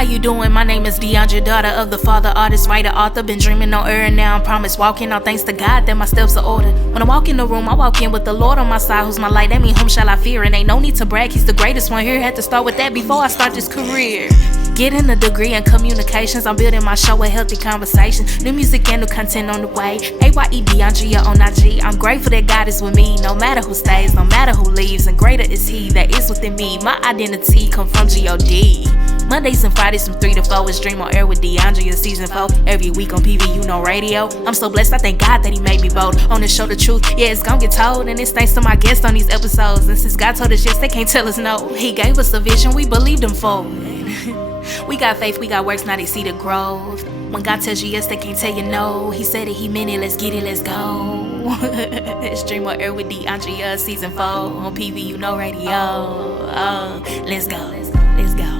How you doing? My name is DeAndre, daughter of the father, artist, writer, author. Been dreaming on air and now I'm promised walking. All thanks to God that my steps are ordered. When I walk in the room, I walk in with the Lord on my side, who's my light. That mean whom shall I fear? And ain't no need to brag, he's the greatest one here. Had to start with that before I start this career. Getting a degree in communications, I'm building my show with healthy conversation. New music and new content on the way. AYE DeAndrea on IG. I'm grateful that God is with me, no matter who stays, no matter who leaves. And greater is he that is within me. My identity come from God. Mondays and Fridays from 3 to 4 is Dream on Air with DeAndrea season 4. Every week on PVU radio. I'm so blessed, I thank God that he made me bold. On the show the truth, yeah, it's gonna get told. And it's thanks to my guests on these episodes. And since God told us yes, they can't tell us no. He gave us a vision, we believed him for. We got faith, we got works, now they see the growth. When God tells you yes, they can't tell you no. He said it, he meant it, let's get it, let's go. It's Dream on Air with DeAndrea season 4 on PVU radio. Let's go, let's go, let's go.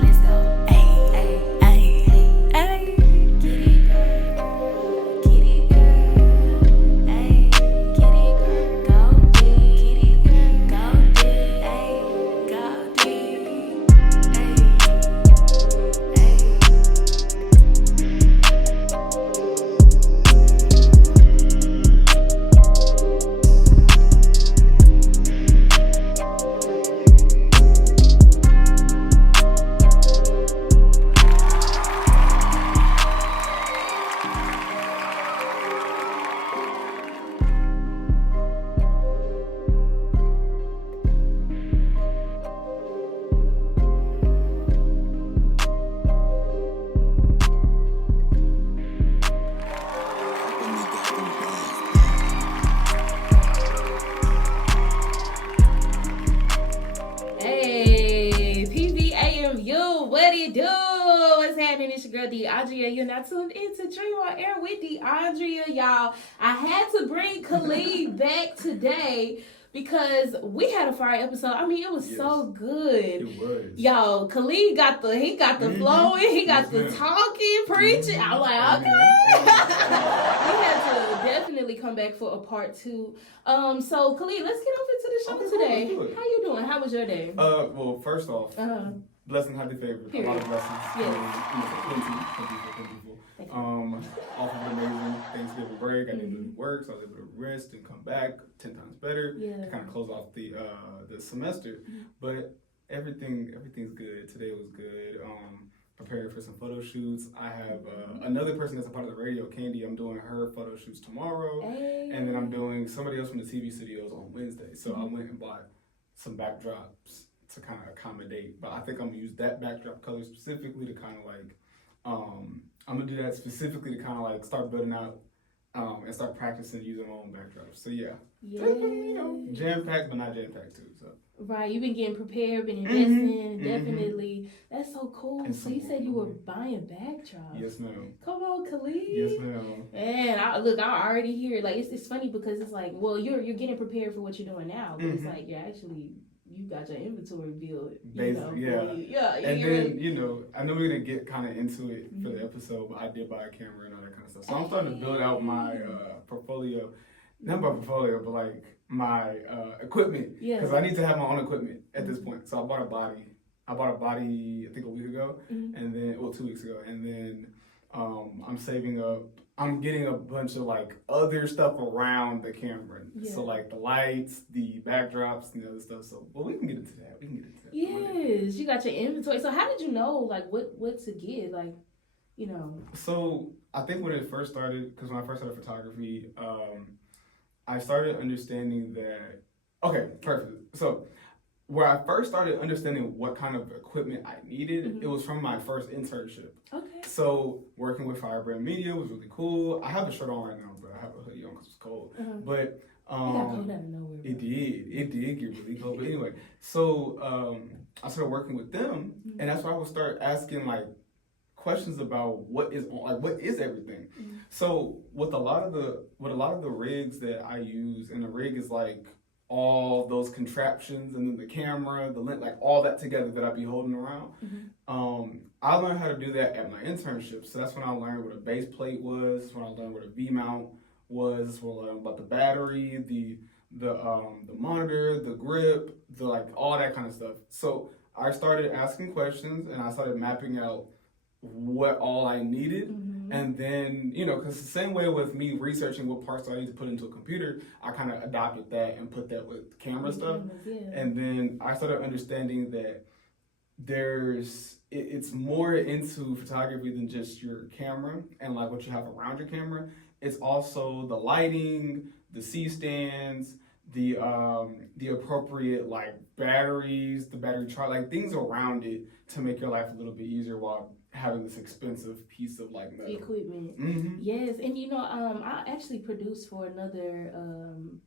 DeAndrea, you're not tuned into Dream on Air with DeAndrea, y'all. I had to bring Khalid back today because we had a fire episode. I mean, it was so good. It was. Y'all, Khalid got the flowing, he got the talking, preaching. I'm like, okay. We had to definitely come back for a part 2. So Khalid, let's get over into the show today. Cool, how you doing? How was your day? Well, first off, blessing, highly favored. Period. A lot of blessings. Yes. Plentiful. Off of an amazing Thanksgiving break. I didn't really work, so I was able to rest and come back 10 times better to kind of close off the semester. But everything's good. Today was good. Preparing for some photo shoots. I have another person that's a part of the radio, Candy. I'm doing her photo shoots tomorrow, and then I'm doing somebody else from the TV studios on Wednesday. So I went and bought some backdrops to kind of accommodate, but I think I'm gonna use that backdrop color specifically to kind of like, I'm gonna do that specifically to kind of like start building out and start practicing using my own backdrops. So yeah. Jam-packed, but not jam-packed too. So. Right, you've been getting prepared, been investing, definitely. That's so cool. And so you said you were buying backdrops. Yes, ma'am. Come on, Khalid. Yes, ma'am. And I already hear it. Like it's funny because it's like, well, you're getting prepared for what you're doing now, but it's like you got your inventory built. Basically, yeah. And then, I know we're going to get kind of into it for the episode, but I did buy a camera and all that kind of stuff. So I'm starting to build out my portfolio. Not my portfolio, but like my equipment. Because I need to have my own equipment at this point. So I bought a body. I think a week ago, and then, 2 weeks ago. And then I'm saving up. I'm getting a bunch of like other stuff around the camera. So like the lights, the backdrops, and the other stuff. So, but we can get into that. Yes, you got your inventory. So how did you know like what to get? Like, So I think when it first started, because when I first started photography, I started understanding that. Okay, perfect. So where I first started understanding what kind of equipment I needed, it was from my first internship. Okay. So working with Firebrand Media was really cool. I have a shirt on right now, but I have a hoodie on because it's cold. But it got cold out of nowhere. It did get really cold. But anyway, so I started working with them, and that's why I would start asking like questions about what is everything. So with a lot of the rigs that I use, and the rig is like all those contraptions, and then the camera, the lens, like all that together that I'd be holding around. I learned how to do that at my internship. So that's when I learned what a base plate was. That's when I learned what a V-mount was. That's when I learned about the battery, the monitor, the grip, all that kind of stuff. So I started asking questions, and I started mapping out what all I needed. Mm-hmm. And then, you know, because the same way with me researching what parts I need to put into a computer, I kind of adopted that and put that with camera stuff. And then I started understanding that it's more into photography than just your camera and like what you have around your camera. It's also the lighting, the C-stands, the appropriate like batteries, the battery charge, like things around it to make your life a little bit easier while having this expensive piece of like metal equipment. Mm-hmm. Yes, and you know, I actually produced for another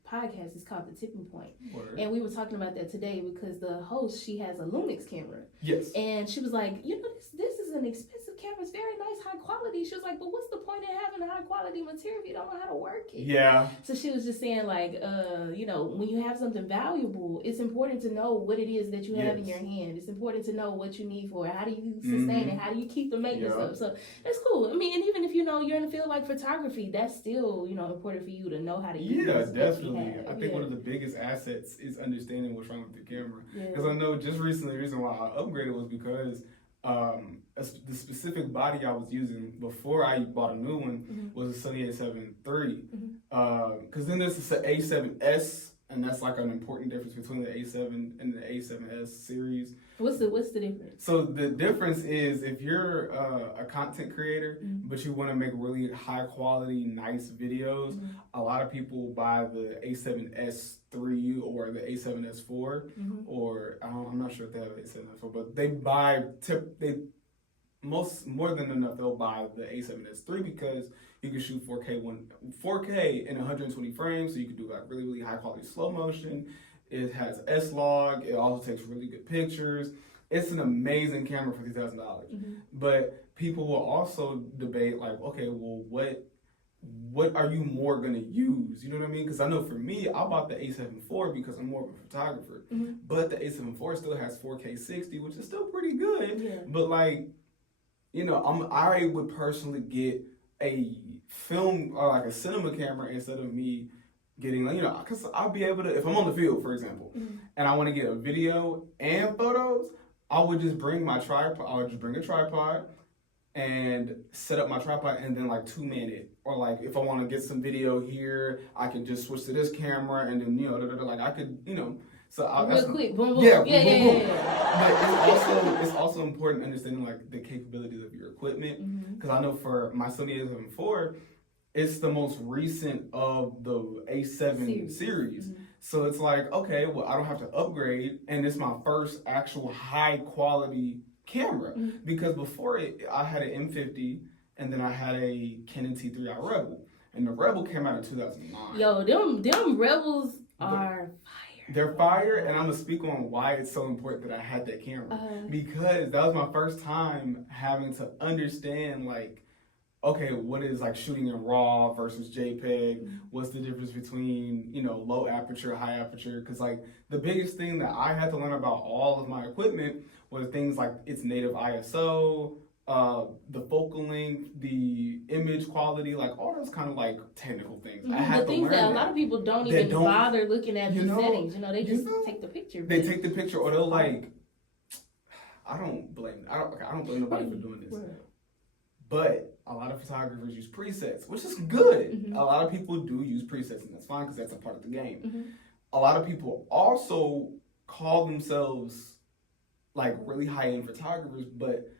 podcast. It's called The Tipping Point. Word. And we were talking about that today because the host, she has a Lumix camera. Yes. And she was like, you know, this is an expensive camera. It's very nice, high quality. She was like, but what's the point in having high quality material if you don't know how to work it? Yeah. So she was just saying like, you know, when you have something valuable, it's important to know what it is that you have in your hand. It's important to know what you need for it. How do you sustain it? How do you keep the maintenance up? So that's cool. I mean, and even if you know you're in a field like photography, that's still, you know, important for you to know how to use it. Yeah, definitely. I think one of the biggest assets is understanding what's wrong with the camera. Because I know just recently, the reason why I upgraded was because the specific body I was using before I bought a new one was a Sony A7 III. Because then there's the A7S, and that's like an important difference between the A7 and the A7S series. What's the difference? So the difference is if you're a content creator, but you want to make really high quality, nice videos, a lot of people buy the A7S III or the A7S4, or I'm not sure if they have A7S4, but they buy more than enough. They'll buy the A7S III because you can shoot 4K in 120 frames, so you can do like really, really high quality slow motion. It has S-Log. It also takes really good pictures. It's an amazing camera for $3,000. But people will also debate like, okay, well, what are you more gonna use? You know what I mean? Because I know for me, I bought the A7 IV because I'm more of a photographer. But the A7 IV still has 4K 60, which is still pretty good. Yeah. But like, you know, I would personally get a film or like a cinema camera instead of me getting, you know, because I'll be able to, if I'm on the field, for example, and I want to get a video and photos, I would just bring my tripod. I would just bring a tripod and set up my tripod and then like 2-man it. Or like if I want to get some video here, I can just switch to this camera and then, you know, like I could, you know. So real quick, boom, boom. Yeah. But it's also important understanding like the capabilities of your equipment. Because I know for my Sony A7 IV, it's the most recent of the A7 series. So it's like, okay, well, I don't have to upgrade, and it's my first actual high quality camera. Because before it, I had an M50, and then I had a Canon T3i Rebel, and the Rebel came out in 2009. Yo, them Rebels are fire. They're fire, and I'm gonna speak on why it's so important that I had that camera. Because that was my first time having to understand like, okay, what is like shooting in RAW versus JPEG? What's the difference between, you know, low aperture, high aperture? Because like the biggest thing that I had to learn about all of my equipment was things like its native ISO, the focal length, the image quality, like all those kind of like technical things. I had the things that a lot of people don't even bother looking at these settings. You know, they just take the picture. They take the picture, or they'll like. I don't blame nobody for doing this. But a lot of photographers use presets, which is good. A lot of people do use presets, and that's fine because that's a part of the game. A lot of people also call themselves like really high-end photographers, but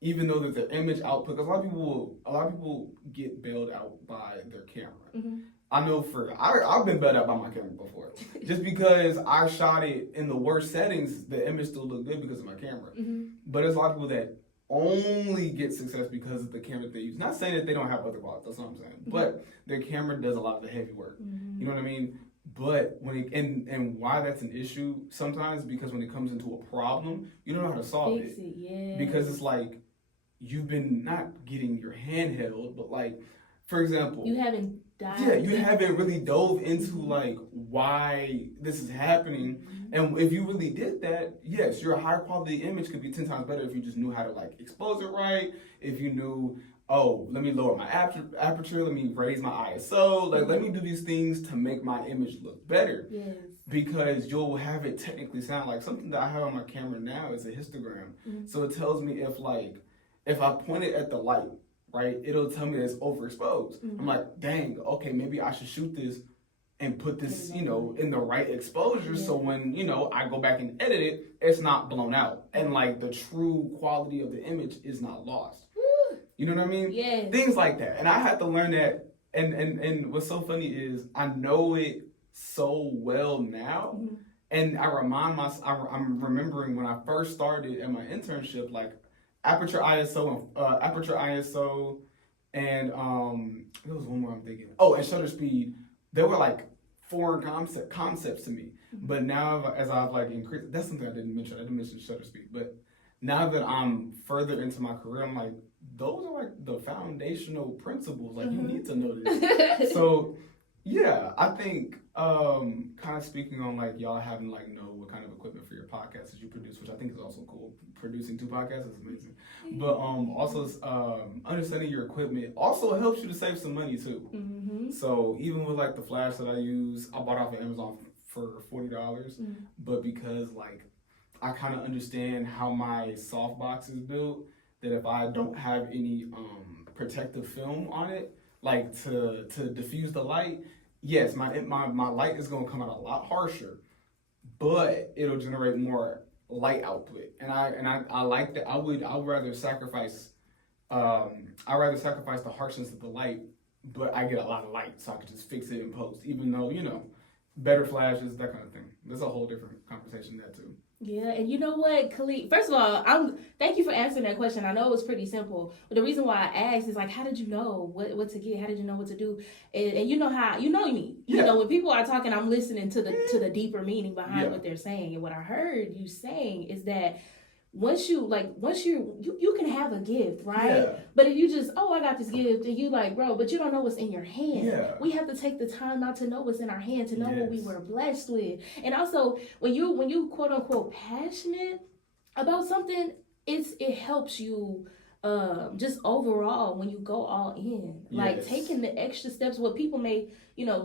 even though that their image output, because a lot of people get bailed out by their camera. I know I've been bailed out by my camera before, just because I shot it in the worst settings. The image still looked good because of my camera. But there's a lot of people that only get success because of the camera they use. Not saying that they don't have other qualities, that's what I'm saying. But their camera does a lot of the heavy work. You know what I mean? But and why that's an issue sometimes, because when it comes into a problem, you don't know how to solve it. Because it's like you've been not getting your hand held, but like, for example, you haven't really dove into like why this is happening. And if you really did that, yes, your high quality image could be 10 times better if you just knew how to like expose it right. If you knew, oh, let me lower my aperture, let me raise my ISO, like let me do these things to make my image look better. Because you'll have it technically sound like something that I have on my camera now is a histogram. So it tells me if like If I point it at the light, right, it'll tell me that it's overexposed. I'm like, dang, okay, maybe I should shoot this and put this, you know, in the right exposure, so when, you know, I go back and edit it, it's not blown out, and like the true quality of the image is not lost. You know what I mean? Yeah. Things like that, and I had to learn that. And what's so funny is I know it so well now, and I remind myself. I'm remembering when I first started at my internship, like aperture ISO, and there was one more I'm thinking. Oh, and shutter speed. They were like foreign concepts to me. But now, as I've like increased, that's something I didn't mention. I didn't mention shutter speed. But now that I'm further into my career, I'm like, those are like the foundational principles. Like you need to know this. So yeah, I think kind of speaking on like y'all having like know what kind of equipment for your podcast that you produce, which I think is also cool. Producing 2 podcasts is amazing. But also understanding your equipment also helps you to save some money too. So even with like the flash that I use, I bought off of Amazon for $40, but because like I kind of understand how my softbox is built, that if I don't have any protective film on it, like to diffuse the light, yes, my light is gonna come out a lot harsher, but it'll generate more light output. And I like that. I would rather sacrifice the harshness of the light, but I get a lot of light, so I could just fix it in post, even though, you know, better flashes, that kind of thing. There's a whole different conversation there too. Yeah, and you know what, Khalid? First of all, thank you for answering that question. I know it was pretty simple, but the reason why I asked is like, how did you know what to get? How did you know what to do? And you know how you know me. You know when people are talking, I'm listening to the deeper meaning behind what they're saying. And what I heard you saying is that once you can have a gift, right? Yeah. But if you just, I got this gift, and you like, bro, but you don't know what's in your hand. Yeah. We have to take the time not to know what's in our hand, to know what we were blessed with. And also, when you quote unquote passionate about something, it helps you just overall when you go all in. Like taking the extra steps, what people may,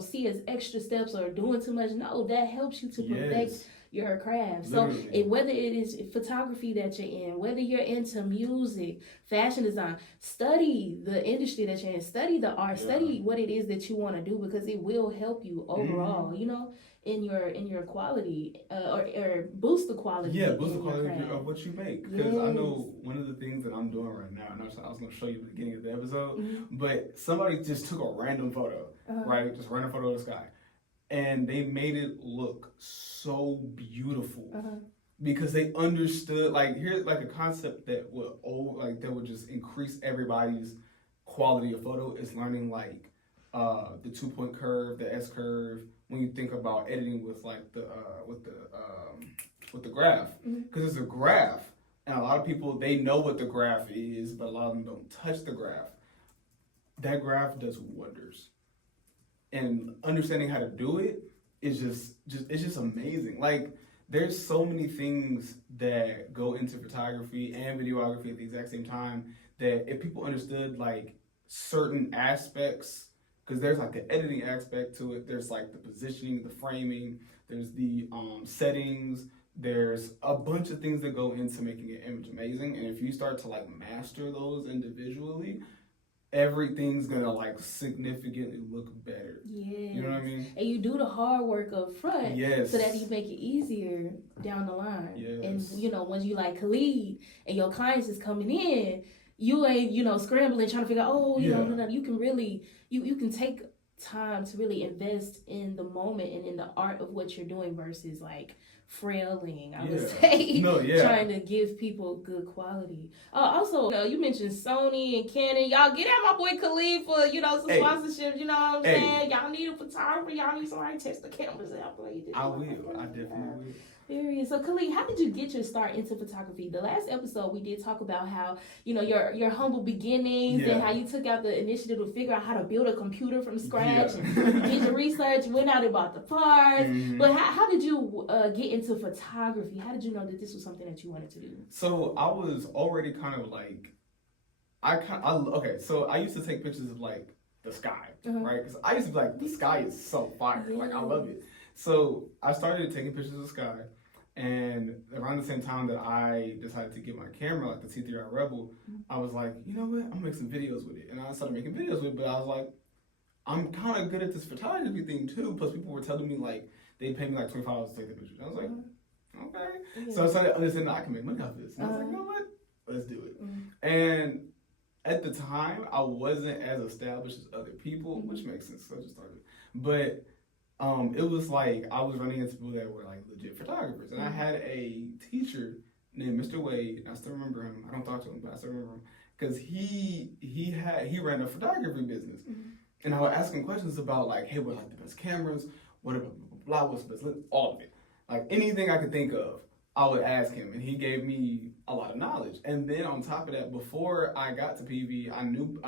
see as extra steps or doing too much. No, that helps you to perfect your craft. So whether it is photography that you're in, whether you're into music, fashion design, study the industry that you're in, study the art, study what it is that you want to do, because it will help you overall, in your quality or boost the quality. Yeah, boost the quality of what you make. Because I know one of the things that I'm doing right now, and I was going to show you at the beginning of the episode, but somebody just took a random photo, right? Just a random photo of the sky. And they made it look so beautiful because they understood, like, here's like a concept that would just increase everybody's quality of photo is learning like the 2-point curve, the S curve. When you think about editing with like the graph, because it's a graph, and a lot of people, they know what the graph is, but a lot of them don't touch the graph. That graph does wonders. And understanding how to do it is just amazing. Like, there's so many things that go into photography and videography at the exact same time that if people understood like certain aspects, because there's like the editing aspect to it, there's like the positioning, the framing, there's the settings, there's a bunch of things that go into making an image amazing. And if you start to like master those individually, everything's gonna like significantly look better. Yeah. You know what I mean? And you do the hard work up front, so that you make it easier down the line. Yes. And once you like Khalid and your clients is coming in, you ain't scrambling trying to figure out, no, you can really you can take time to really invest in the moment and in the art of what you're doing versus like frailing, I would say, trying to give people good quality. Also, you mentioned Sony and Canon. Y'all get at my boy Khalid for some sponsorship. You know what I'm saying? Y'all need a photographer. Y'all need somebody to test the cameras out. I will. I definitely will. Period. So Khalid, how did you get your start into photography? The last episode we did talk about how your humble beginnings and how you took out the initiative to figure out how to build a computer from scratch and you did your research, went out and bought the parts. But how did you get into photography? How did you know that this was something that you wanted to do? So I was already kind of like, so I used to take pictures of like the sky, right? Because I used to be like, the sky is so fire, like I love it. So I started taking pictures of the sky, And around the same time that I decided to get my camera, like the T3i Rebel, I was like, you know what, I'm gonna make some videos with it. And I started making videos with it, but I was like, I'm kind of good at this photography thing too. Plus people were telling me like, they'd pay me like $25 to take the pictures. I was like, okay. Yeah. So I started understanding that I can make money off this. And I was like, you know what, let's do it. And at the time, I wasn't as established as other people, which makes sense, so I just started. But it was like I was running into people that were like legit photographers, and I had a teacher named Mr. Wade. I still remember him. I don't talk to him, but I still remember him because he ran a photography business, and I would ask him questions about like, hey, what are like the best cameras? What about blah, what's the best? All of it, like anything I could think of, I would ask him, and he gave me a lot of knowledge. And then on top of that, before I got to PV, I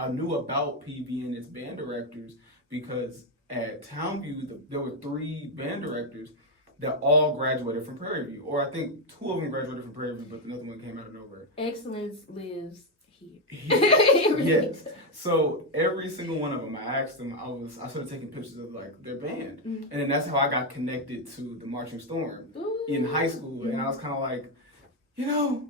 knew about PV and its band directors because at Townview, there were 3 band directors that all graduated from Prairie View, or I think 2 of them graduated from Prairie View, but another one came out of nowhere. Excellence lives here. Yes. So every single one of them, I asked them. I started taking pictures of like their band, and then that's how I got connected to the Marching Storm in high school, and I was kind of like, you know,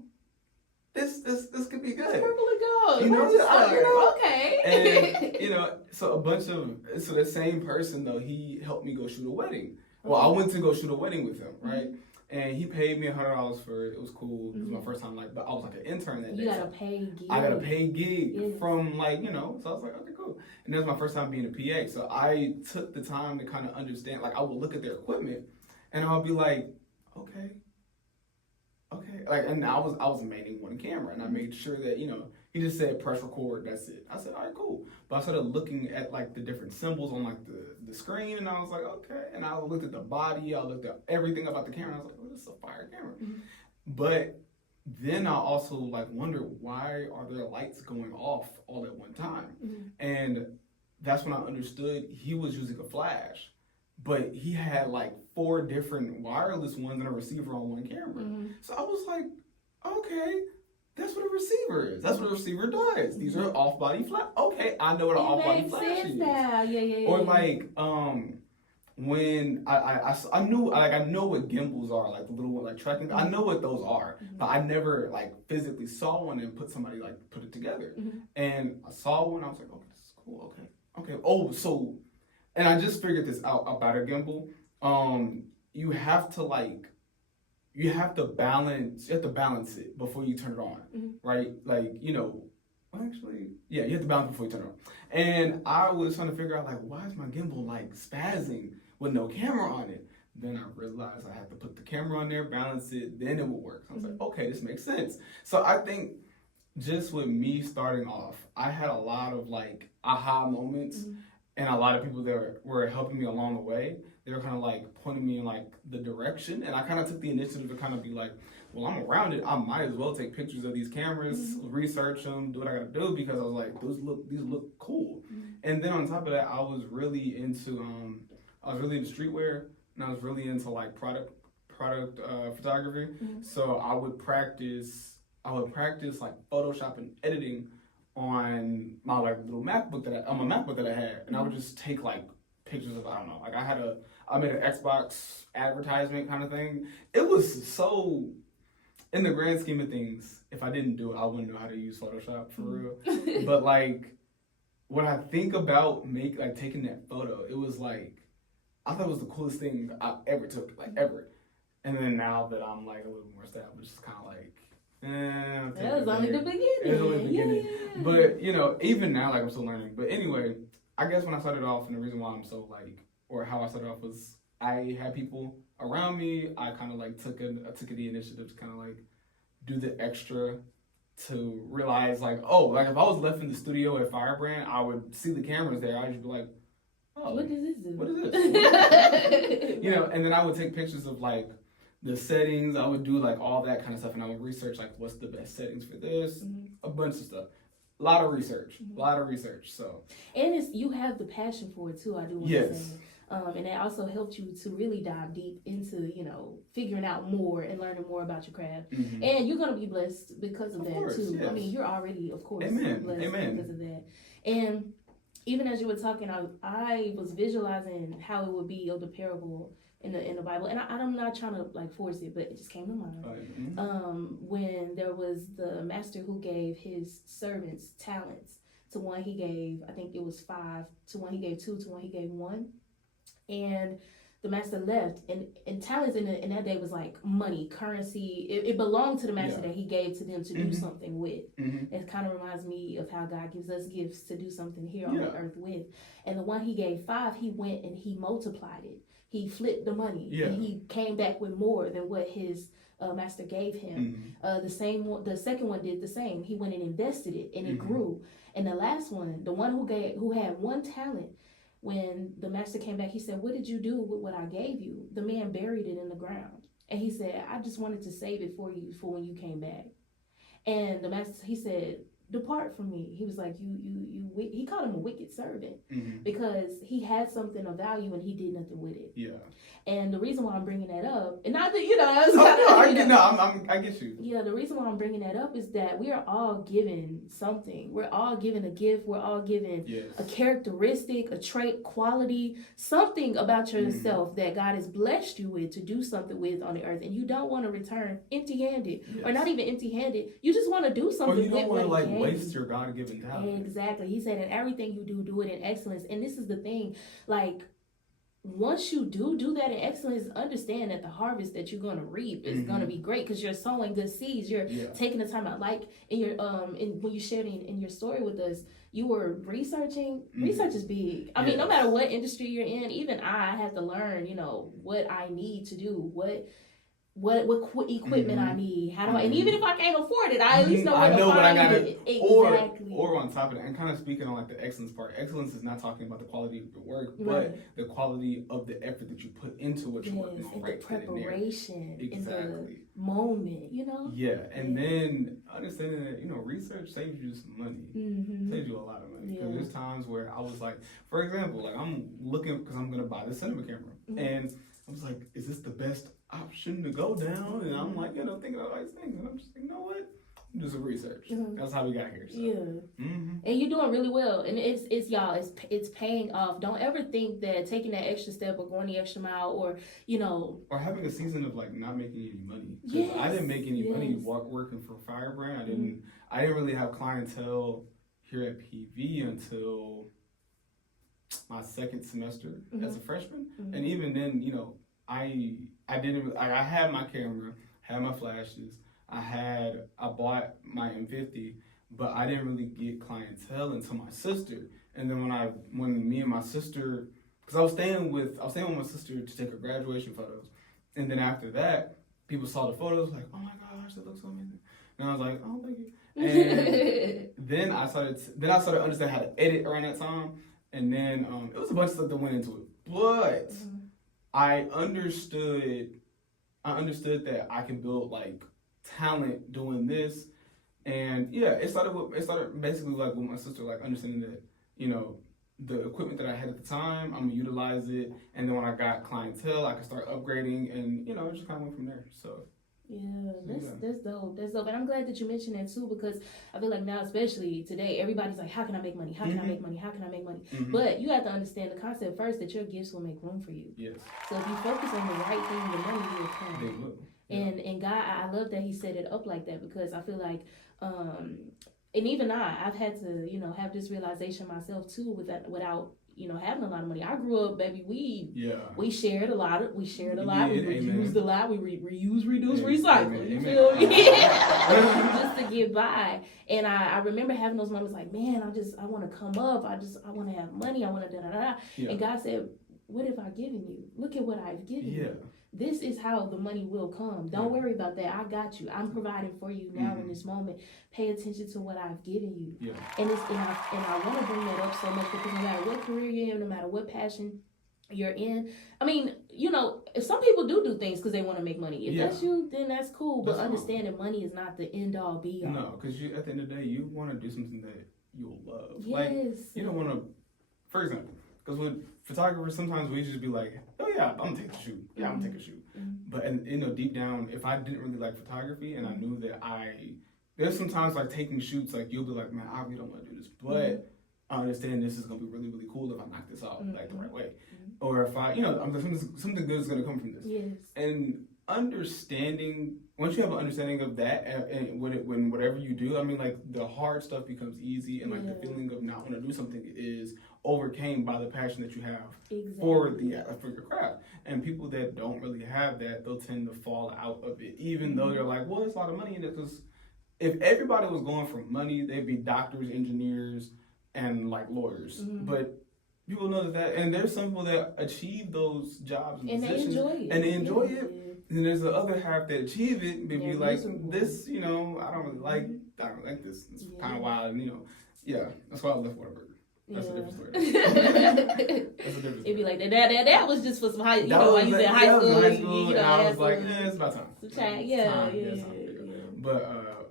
this could be good. Purple and gold. You know, okay. And you know, so the same person though, he helped me go shoot a wedding. Well, I went to go shoot a wedding with him, right? And he paid me $100 for it. It was cool. It was my first time, like, but I was like an intern that day. You got a paid gig. I got a paid gig from like, you know, so I was like, okay, cool. And that was my first time being a PA. So I took the time to kind of understand, like I would look at their equipment and I would be like, okay. Like, and I was manning one camera and I made sure that, you know, he just said press record, that's it. I said, all right, cool. But I started looking at like the different symbols on like the screen and I was like, okay. And I looked at the body, I looked at everything about the camera. I was like, oh, this is a fire camera. But then I also like wonder, why are there lights going off all at one time? And that's when I understood he was using a flash, but he had like 4 different wireless ones and a receiver on one camera. So I was like, okay, that's what a receiver is. That's what a receiver does. These are off-body flash. Okay, I know what an off-body flash is. Yeah. Or like, when I knew, like I know what gimbals are, like the little one, like tracking. I know what those are, but I never like physically saw one and put it together. And I saw one. I was like, okay, this is cool. Okay. Oh, so, and I just figured this out about a gimbal. You have to balance it before you turn it on, right? Like, you know, actually, yeah, you have to balance before you turn it on. And I was trying to figure out, like, why is my gimbal, like, spazzing with no camera on it? Then I realized I had to put the camera on there, balance it, then it would work. So I was like, okay, this makes sense. So I think just with me starting off, I had a lot of, like, aha moments, and a lot of people that were helping me along the way. They were kind of like pointing me in like the direction, and I kind of took the initiative to kind of be like, well, I'm around it. I might as well take pictures of these cameras, research them, do what I gotta do, because I was like, these look cool. And then on top of that, I was really into streetwear, and I was really into like product photography. So I would practice like Photoshop and editing on my like little MacBook that I had, and I would just take like pictures of, I don't know, like I made an Xbox advertisement kind of thing. It was so, in the grand scheme of things, if I didn't do it, I wouldn't know how to use Photoshop for real. But like, when I think about taking that photo, it was like, I thought it was the coolest thing I ever took, like ever. And then now that I'm like a little more established, it's kind of like, that was only the beginning. It was only the beginning. Yeah. But, you know, even now, like, I'm still learning. But anyway, I guess when I started off, and the reason why I'm so, like, or how I started off was I had people around me. I kind of, like, took the initiative to kind of, like, do the extra to realize, like, oh, like, if I was left in the studio at Firebrand, I would see the cameras there. I'd just be like, oh. What does this do? What is this? You know, and then I would take pictures of, like, the settings. I would do like all that kind of stuff, and I would research like what's the best settings for this, a bunch of stuff, a lot of research. So, and you have the passion for it too. I do want to say, and that also helped you to really dive deep into, you know, figuring out more and learning more about your craft. And you're gonna be blessed because of that course, too. Yes. I mean, you're already, of course, blessed because of that. And even as you were talking, I was visualizing how it would be of the parable in the Bible, and I'm not trying to like force it, but it just came to mind. When there was the master who gave his servants talents. To one he gave, I think it was 5. To one he gave 2. To one he gave 1. And the master left. And talents in that day was like money, currency. It belonged to the master that he gave to them to do something with. It kind of reminds me of how God gives us gifts to do something here on the earth with. And the one he gave 5, he went and he multiplied it. He flipped the money. And he came back with more than what his master gave him. The second one did the same. He went and invested it, and it grew. And the last one, the one who had 1 talent, when the master came back, he said, "What did you do with what I gave you?" The man buried it in the ground, and he said, "I just wanted to save it for you for when you came back." And the master, he said, "Depart from me." He was like, he called him a wicked servant because he had something of value and he did nothing with it. And the reason why I'm bringing that up, and not that, I get you. Yeah, the reason why I'm bringing that up is that we are all given something. We're all given a gift. We're all given a characteristic, a trait, quality, something about yourself that God has blessed you with to do something with on the earth. And you don't want to return empty-handed, or not even empty-handed. You just want to do something with what He gave you. Or you don't want to waste your God-given talent. Exactly. He said, in everything you do it in excellence. And this is the thing, like, once you do that in excellence, understand that the harvest that you're going to reap is going to be great because you're sowing good seeds. You're taking the time out. Like in your when you shared in your story with us, you were researching. Research is big. I mean, no matter what industry you're in, even I have to learn, what I need to do, what equipment I need, how do I, and even if I can't afford it, I at least know where to find it. Exactly. Or on top of that, and kind of speaking on like the excellence part, excellence is not talking about the quality of your work, but the quality of the effort that you put into what you're working on, right? The preparation, exactly, in the moment, Yeah, and then understanding that research saves you some money, saves you a lot of money. Because there's times where I was like, for example, like I'm looking because I'm gonna buy this cinema camera, and I was like, is this the best option to go down? And I'm like, thinking of all these things, and I'm just like, you know what? Do some research. That's how we got here. So. And you're doing really well, and it's y'all, it's paying off. Don't ever think that taking that extra step or going the extra mile, or or having a season of like not making any money. I didn't make any money working for Firebrand. I didn't really have clientele here at PV until my second semester as a freshman, and even then, I had my camera, had my flashes, I bought my M50, but I didn't really get clientele until my sister. And then when me and my sister, because I was staying with my sister to take her graduation photos, and then after that, people saw the photos like, oh my gosh, that looks so amazing, and I was like, oh thank you. And then I started to understand how to edit around that time, and then it was a bunch of stuff that went into it, but I understood that I can build like talent doing this, and it started basically like with my sister, like understanding that the equipment that I had at the time, I'm gonna utilize it, and then when I got clientele, I could start upgrading, and it just kind of went from there. So. That's dope. That's dope. And I'm glad that you mentioned that too, because I feel like now, especially today, everybody's like, how can I make money? How can I make money? How can I make money? But you have to understand the concept first that your gifts will make room for you. Yes. So if you focus on the right thing, the money will come. They will. Yeah. And God, I love that He set it up like that, because I feel like, and even I've had to, have this realization myself too, without having a lot of money. I grew up, baby, we shared a lot. We reused a lot. We reuse, reduce, recycle. You feel me? Just to get by. And I remember having those moments like, man, I want to come up. I want to have money. I want to da-da-da. Yeah. And God said, what have I given you? Look at what I've given you. This is how the money will come. Don't worry about that. I got you. I'm providing for you now in this moment. Pay attention to what I've given you. Yeah. And I want to bring that up so much, because no matter what career you're in, no matter what passion you're in, I mean, if some people do things because they want to make money. If that's you, then that's cool. But understand that money is not the end all be all. No, because at the end of the day, you want to do something that you'll love. Yes. Like, you don't want to, for example, because with photographers, sometimes we just be like, oh yeah, I'm gonna take a shoot. Yeah, I'm gonna take a shoot. But deep down, if I didn't really like photography and I knew that there's sometimes like taking shoots, like you'll be like, man, I really don't want to do this. But I understand this is gonna be really, really cool if I knock this out like the right way, or if I, something good is gonna come from this. Yes. And understanding, once you have an understanding of that, and when whatever you do, I mean, like the hard stuff becomes easy, and like the feeling of not want to do something is overcame by the passion that you have for your craft. And people that don't really have that, they'll tend to fall out of it, even though they're like, well, there's a lot of money in it. Because if everybody was going for money, they'd be doctors, engineers, and like lawyers. But people know that, and there's some people that achieve those jobs and positions, they enjoy it. And there's the other half that achieve it and be like, this, I don't really like this. It's kind of wild, and that's why I left Whataburger. That's a different story. It'd be like that was just for some high, when you was in high school, and I was like, it's about time.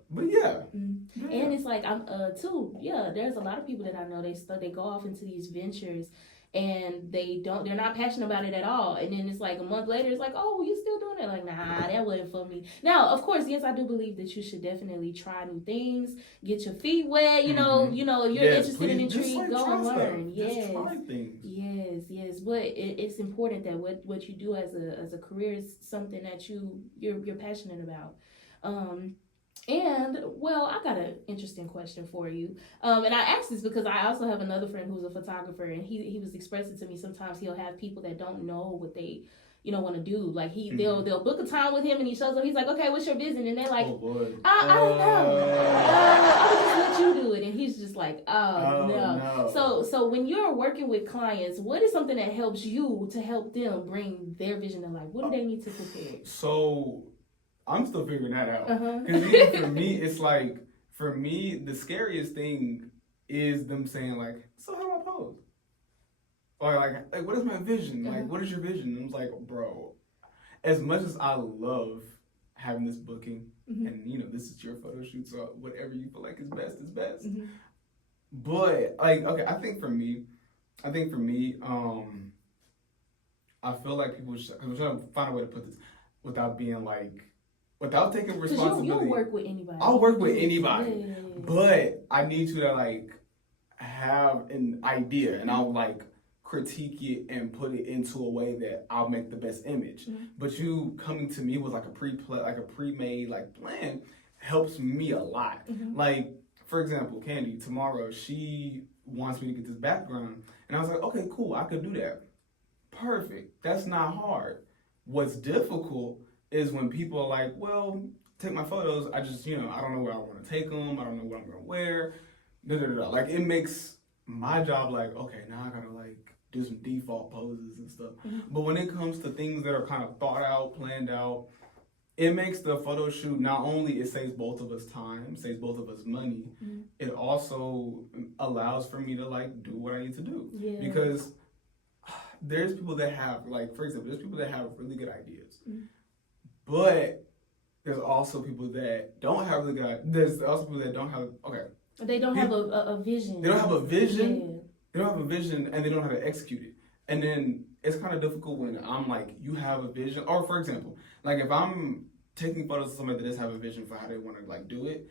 But yeah. And it's like I'm there's a lot of people that I know they go off into these ventures and they're not passionate about it at all, and then it's like a month later it's like, oh, you still doing it? Like, nah, that wasn't for me. Now of course, yes, I do believe that you should definitely try new things, get your feet wet, if you're interested and intrigued, go and learn. Just try things. Yes, but it's important that what you do as a career is something that you're passionate about. And well, I got an interesting question for you. And I asked this because I also have another friend who's a photographer, and he was expressing to me sometimes he'll have people that don't know what they want to do. Like they'll book a time with him, and he shows up. He's like, okay, what's your vision? And they're like, I don't know. I would just let you do it. And he's just like, no. So when you're working with clients, what is something that helps you to help them bring their vision to life? What do they need to prepare? So I'm still figuring that out. Because even for me, it's like, the scariest thing is them saying like, so how do I pose? Or like what is my vision? Like, what is your vision? And I was like, bro, as much as I love having this booking, and this is your photo shoot, so whatever you feel like is best is best. But like, okay, I think for me, I feel like people should, because I'm trying to find a way to put this without being like, without taking responsibility. You'll work with anybody. I'll work with anybody. But I need you to like have an idea, and I'll like critique it and put it into a way that I'll make the best image. But you coming to me with like a pre-made like plan helps me a lot. Like, for example, Candy, tomorrow she wants me to get this background, and I was like, okay, cool, I could do that. Perfect. That's not hard. What's difficult is when people are like, well, take my photos, I just, I don't know where I want to take them, I don't know what I'm going to wear, Like, it makes my job like, okay, now I got to like do some default poses and stuff. But when it comes to things that are kind of thought out, planned out, it makes the photo shoot, not only it saves both of us time, saves both of us money, it also allows for me to like do what I need to do. Because there's people that have, like, for example, there's people that have really good ideas. But there's also people that don't have really good. There's also people that don't have. They don't have a vision. They don't have a vision. They don't have a vision, and they don't know how to execute it. And then it's kind of difficult when I'm like, you have a vision, or for example, like if I'm taking photos of somebody that doesn't have a vision for how they want to like do it,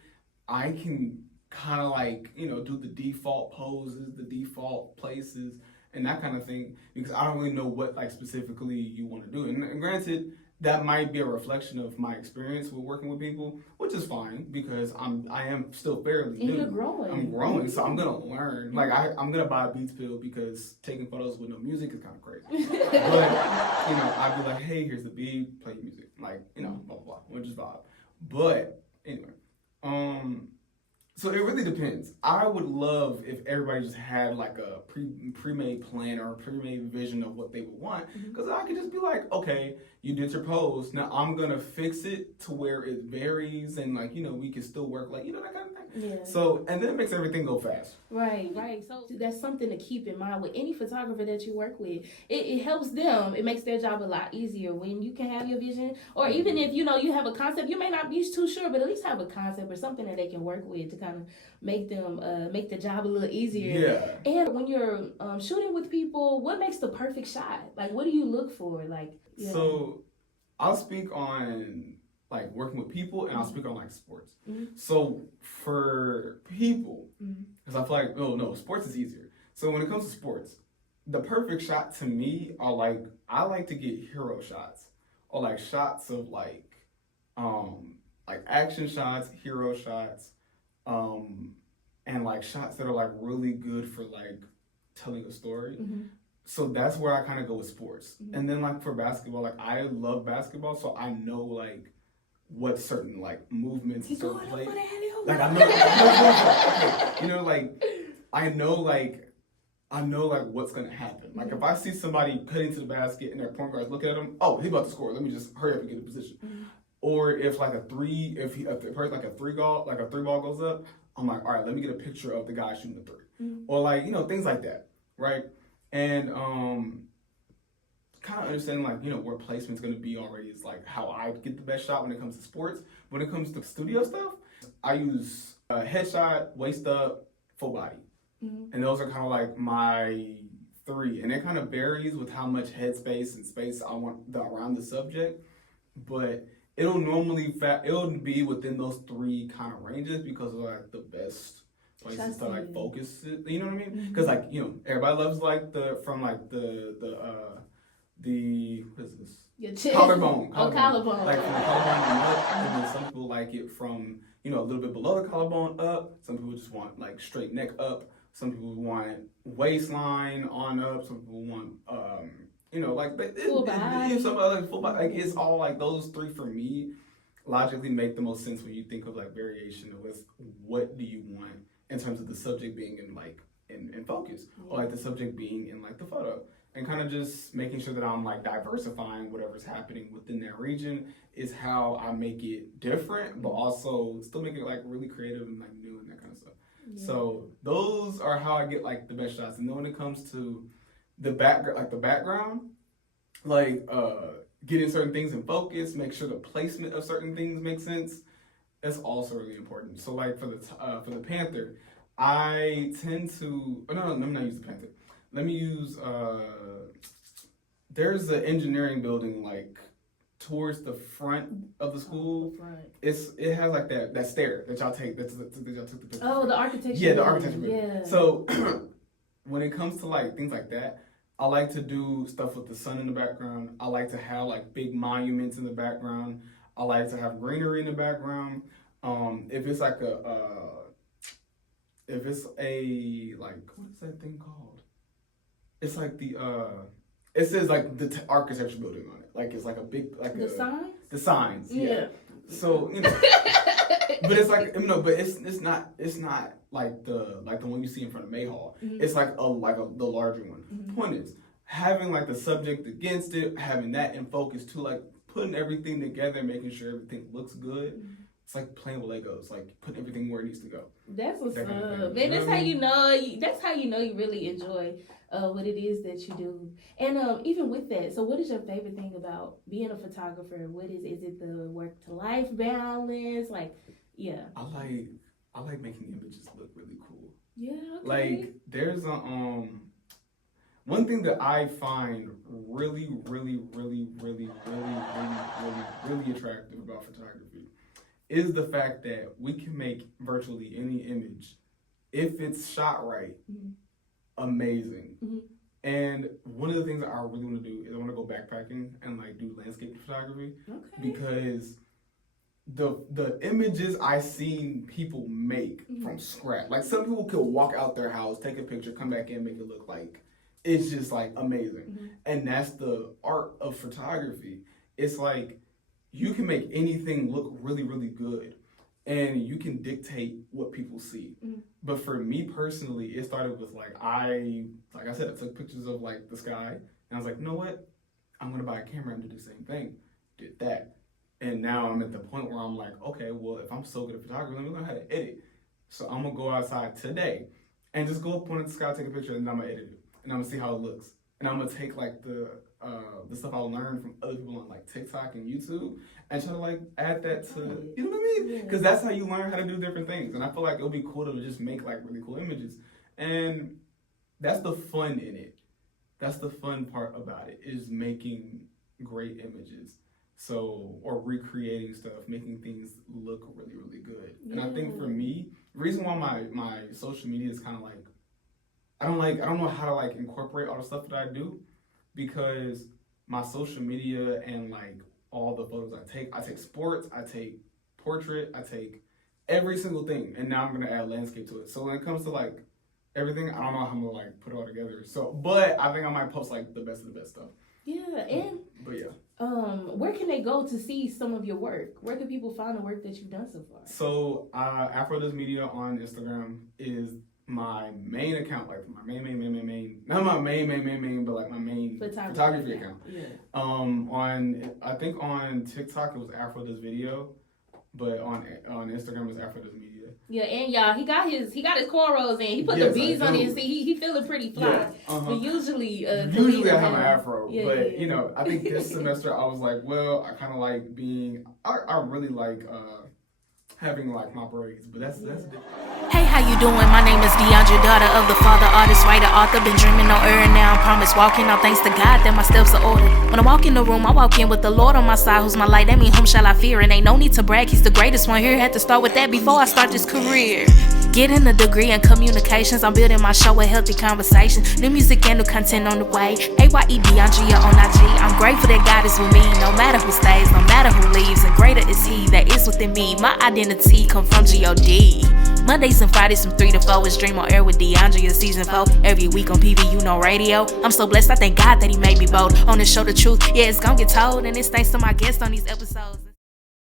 I can kind of like do the default poses, the default places, and that kind of thing, because I don't really know what like specifically you want to do. And granted, that might be a reflection of my experience with working with people, which is fine because I am still fairly new. You're growing. I'm growing, so I'm gonna learn. Like I'm gonna buy a Beats pill because taking photos with no music is kind of crazy. But I'd be like, hey, here's the beat, play music, like blah blah blah, which is vibe. But anyway, so it really depends. I would love if everybody just had like a pre-made plan or a pre-made vision of what they would want, because I could just be like, okay, you did your pose. Now I'm gonna fix it to where it varies, and like we can still work like that kind of thing. Yeah. So and then it makes everything go fast. Right. So that's something to keep in mind with any photographer that you work with. It helps them. It makes their job a lot easier when you can have your vision, or even if you have a concept, you may not be too sure, but at least have a concept or something that they can work with to kind of make the job a little easier. Yeah. And when you're shooting with people, what makes the perfect shot? Like, what do you look for? Like, so I'll speak on like working with people, and I'll speak on like sports. So for people, Because I feel like, no, sports is easier. So when it comes to sports, the perfect shot to me are like, I like to get hero shots or like shots of like action shots, hero shots, and like shots that are like really good for like telling a story. So that's where I kind of go with sports. And then like for basketball, like I love basketball, so I know like what certain like movements and certain plays. Like I know, you know, like I know like what's gonna happen. Like if I see somebody cutting to the basket and their point guard's looking at him, oh, he's about to score. Let me just hurry up and get in position. Or if like if the person like a three ball goes up, I'm like, all right, let me get a picture of the guy shooting the three. Or like, you know, things like that, right? And kind of understanding like, you know, where placement's gonna be already is like how I get the best shot when it comes to sports. When it comes to studio stuff, I use headshot, waist up, full body. And those are kind of like my three. And it kind of varies with how much headspace and space I want around the subject. But it'll be within those three kind of ranges because of like the best places to like focus it, you know what I mean? Because like, you know, everybody loves like the what is this? Your chest. Collarbone. Collarbone. Like from the collarbone up, and then some people like it from, you know, a little bit below the collarbone up. Some people just want like straight neck up. Some people want waistline on up. Some people want you know, like full body. Some other full body. Like it's all like those three for me logically make the most sense when you think of like variation with what do you want in terms of the subject being in focus, or like the subject being in like the photo, and kind of just making sure that I'm like diversifying whatever's happening within that region is how I make it different, but also still make it like really creative and like new and that kind of stuff. So those are how I get like the best shots. And then when it comes to the background, like getting certain things in focus, make sure the placement of certain things makes sense. That's also really important. So like for the Panther, I tend to let me not use the Panther. Let me use there's an engineering building like towards the front of the school. It has like that stair that y'all take that y'all took the picture. Oh, the architecture. Yeah, the architecture building. Yeah. So when it comes to like things like that, I like to do stuff with the sun in the background. I like to have like big monuments in the background. I like to have greenery in the background. If it's like if it's a like, what is that thing called? It's like it says like the architecture building on it. Like it's like a big like the signs. The signs. Yeah. So you know, but it's like but it's not like the one you see in front of Mayhall. It's like the larger one. Point is having like the subject against it, having that in focus too, like putting everything together, making sure everything looks good. It's like playing with Legos, like putting everything where it needs to go. That's what's up, man. That's how you know. That's how you know you really enjoy what it is that you do. And even with that, so what is your favorite thing about being a photographer? What is it the work to life balance? Like, yeah. I like making images look really cool. Yeah. Okay. Like there's one thing that I find really, really, really, really, really, really, really, really attractive about photography is the fact that we can make virtually any image, if it's shot right, amazing. And one of the things that I really want to do is I want to go backpacking and like do landscape photography, because the images I seen people make from scratch, like some people could walk out their house, take a picture, come back in, make it look like it's just like amazing. And that's the art of photography. It's like you can make anything look really, really good, and you can dictate what people see. But for me personally, it started with like I said, I took pictures of like the sky, and I was like, you know what? I'm gonna buy a camera and do the same thing. Did that. And now I'm at the point where I'm like, okay, well, if I'm so good at photography, let me learn how to edit. So I'm gonna go outside today and just go up on the sky, take a picture, and I'm gonna edit it. And I'm gonna see how it looks. And I'm gonna take like the stuff I learned from other people on like TikTok and YouTube and try to like add that to, you know what I mean? Because that's how you learn how to do different things. And I feel like it'll be cool to just make like really cool images. And that's the fun in it. That's the fun part about it, is making great images. So, or recreating stuff, making things look really, really good. And I think for me, the reason why my social media is kind of like, I don't know how to like incorporate all the stuff that I do, because my social media and like all the photos I take sports, I take portrait, I take every single thing, and now I'm gonna add landscape to it. So when it comes to like everything, I don't know how I'm gonna like put it all together. So, but I think I might post like the best of the best stuff. Yeah, and but yeah. Where can they go to see some of your work? Where can people find the work that you've done so far? So, Afro Does Media on Instagram is my main account, like my main, not my main, but like my main photography account. Yeah. I think on TikTok it was Afro Does Video, but on Instagram it's Afro Does Media. Yeah, and y'all, he got his cornrows in. He put the beads on his. He feeling pretty fly. Yeah, But usually I have an afro, but you know, I think this semester I was like, well, I kind of like being. I really like having like my braids, but that's different. Hey, how you doing? My name is DeAndre, daughter of the father, artist, writer, author. Been dreaming on earth now. Promise walking all thanks to God that my steps are ordered. When I walk in the room, I walk in with the Lord on my side, who's my light. That mean whom shall I fear? And ain't no need to brag, he's the greatest one here. Had to start with that before I start this career. Getting a degree in communications, I'm building my show with healthy conversation. New music and new content on the way. AYE DeAndrea on IG. I'm grateful that God is with me, no matter who stays, no matter who leaves. And greater is He that is within me. My identity come from G-O-D. Mondays and Fridays from 3 to 4 is Dream on Air with DeAndrea season 4. Every week on PVU radio. I'm so blessed, I thank God that He made me bold. On the show the truth, yeah, it's gonna get told. And it's thanks to my guests on these episodes.